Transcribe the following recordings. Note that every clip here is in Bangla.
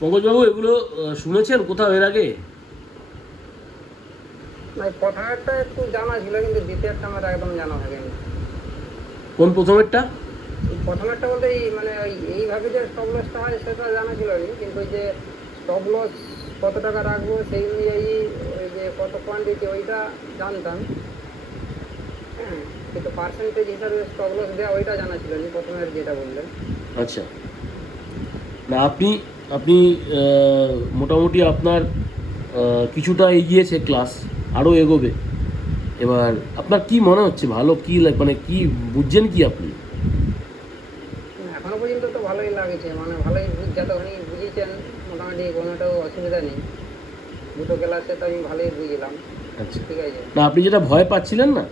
পঙ্কজবাবু, এগুলো শুনেছেন কোথাও এর আগে? প্রথম একটা একটু জানা ছিল, কিন্তু দ্বিতীয়টা আমার একদম জানা হয়নি। কোন প্রথমেরটা? প্রথম একটা বলতে মানে এইভাবে যে স্টপ লসটা হয় সেটা জানা ছিল না, কিন্তু ওই যে স্টপ লস কত টাকা রাখবো সেই অনুযায়ী ওই যে কত কোয়ান্টিটি ওইটা জানতাম। হ্যাঁ, কিন্তু পার্সেন্টেজ হিসাবে স্টপ লস দেওয়া ওইটা জানা ছিল না প্রথমের যেটা বললেন। আচ্ছা, না আপনি আপনি মোটামুটি আপনার কিছুটা এগিয়েছে ক্লাস, আরও এগোবে। এবার আপনার কি মনে হচ্ছে, ভালো কি মানে কি বুঝছেন কি আপনি? এখনো পর্যন্ত তো ভালোই লাগছে, মানে ভালোই যতখানি বুঝিয়েছেন মোটামুটি কোনোটাও অসুবিধা নেই। দুটো ক্লাসে তো আমি ভালোই বুঝলাম। আচ্ছা, ঠিক আছে। না আপনি যেটা ভয় পাচ্ছিলেন না,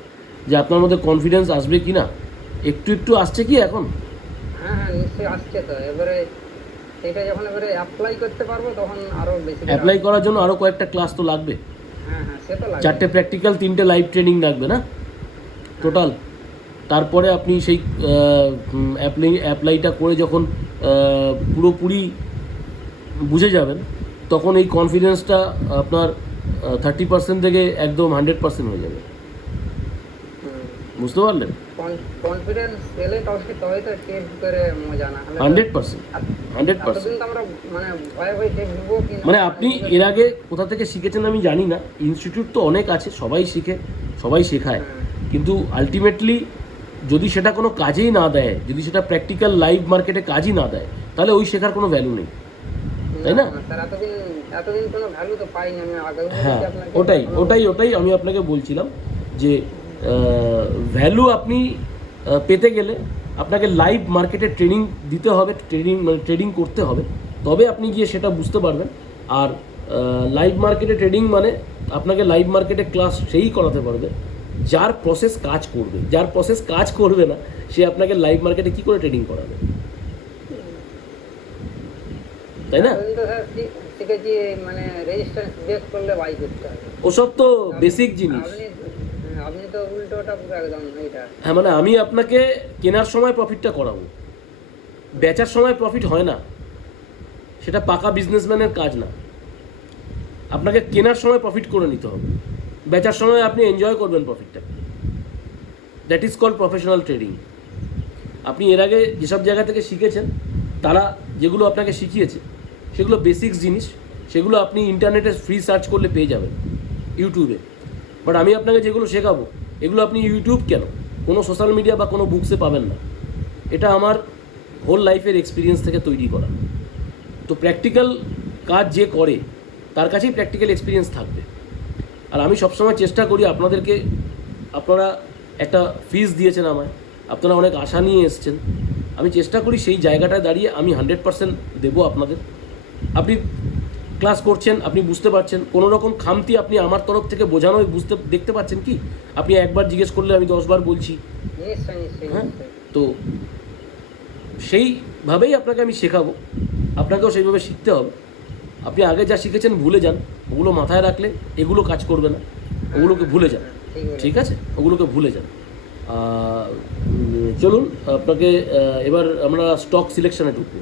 যে আপনার মধ্যে কনফিডেন্স আসবে কি না, একটু একটু আসছে কি এখন? হ্যাঁ হ্যাঁ, নিশ্চয়ই আসছে তো। এবারে সেটা যখন এবারে অ্যাপ্লাই করতে পারবো তখন আরো বেশি করে অ্যাপ্লাই করার জন্য আরও কয়েকটা ক্লাস তো লাগবে। হ্যাঁ হ্যাঁ, সে তো লাগবে। 4টে প্র্যাকটিক্যাল, 3টে লাইভ ট্রেনিং লাগবে না টোটাল? তারপরে আপনি সেই অ্যাপ্লাইটা করে যখন পুরোপুরি বুঝে যাবেন, তখন এই কনফিডেন্সটা আপনার 30% থেকে একদম 100% হয়ে যাবে। বুঝতে পারলেন? কনফিডেন্স এলে তবে তবে তো টেস্ট করে মজা, না হলে 100%, 100%। এতদিন তো আমরা মানে ভয়ে ভয়ে টেস্ট দিব কি না। মানে আপনি এর আগে কোথা থেকে শিখেছেন আমি জানি না, ইনস্টিটিউট তো অনেক আছে, সবাই শিখে, সবাই শেখায়, কিন্তু আলটিমেটলি যদি সেটা কোনো কাজেই না দেয়, যদি সেটা প্র্যাকটিক্যাল লাইভ মার্কেটে কাজই না দেয়, তাহলে ওই শেখার কোনো ভ্যালু নেই, তাই না? স্যার এতদিন কোনো ভ্যালু তো পাইনি আমি আগে। হ্যাঁ, ওটাই আমি আপনাকে বলছিলাম যে ভ্যালু আপনি পেতে গেলে আপনাকে লাইভ মার্কেটে ট্রেনিং দিতে হবে, ট্রেডিং করতে হবে, তবে আপনি গিয়ে সেটা বুঝতে পারবেন। আর লাইভ মার্কেটে ট্রেডিং মানে আপনাকে লাইভ মার্কেটে ক্লাস সেই করাতে পারবে যার প্রসেস কাজ করবে। যার প্রসেস কাজ করবে না, সে আপনাকে লাইভ মার্কেটে কী করে ট্রেডিং করাবে, তাই না? শিখেছি মানে রেজিস্ট্যান্স বেস করলে বাই করতে হবে, ওসব তো বেসিক জিনিস। আপনি তো উল্টোটা পুরো একদম এইটা। হ্যাঁ, মানে আমি আপনাকে কেনার সময় প্রফিটটা করাবো, বেচার সময় প্রফিট হয় না, সেটা পাকা বিজনেসম্যানের কাজ না। আপনাকে কেনার সময় প্রফিট করে নিতে হবে, বেচার সময় আপনি এনজয় করবেন প্রফিটটা। That is called professional trading. আপনি এর আগে যেসব জায়গা থেকে শিখেছেন, তারা যেগুলো আপনাকে শিখিয়েছে সেগুলো বেসিক্স জিনিস, সেগুলো আপনি ইন্টারনেটে ফ্রি সার্চ করলে পেয়ে যাবেন, ইউটিউবে। বাট আমি আপনাকে যেগুলো শেখাবো, এগুলো আপনি ইউটিউব কেন, কোনো সোশ্যাল মিডিয়া বা কোনো বুকসে পাবেন না। এটা আমার হোল লাইফের এক্সপিরিয়েন্স থেকে তৈরি করা। তো প্র্যাকটিক্যাল কাজ যে করে তার কাছেই প্র্যাকটিক্যাল এক্সপিরিয়েন্স থাকবে। আর আমি সবসময় চেষ্টা করি আপনাদেরকে, আপনারা একটা ফিস দিয়েছেন আমায়, আপনারা অনেক আশা নিয়ে এসছেন, আমি চেষ্টা করি সেই জায়গাটায় দাঁড়িয়ে আমি 100% দেবো আপনাদের। আপনি ক্লাস করছেন, আপনি বুঝতে পারছেন, কোনো রকম খামতি আপনি আমার তরফ থেকে বোঝানো দেখতে পাচ্ছেন কি? আপনি একবার জিজ্ঞেস করলে আমি 10 বার বলছি। হ্যাঁ, তো সেইভাবেই আপনাকে আমি শেখাবো, আপনাকেও সেইভাবে শিখতে হবে। আপনি আগে যা শিখেছেন ভুলে যান, ওগুলো মাথায় রাখলে এগুলো কাজ করবে না, ওগুলোকে ভুলে যান, ঠিক আছে? ওগুলোকে ভুলে যান। চলুন, আপনাকে এবার আমরা স্টক সিলেকশনে ঢুকবো।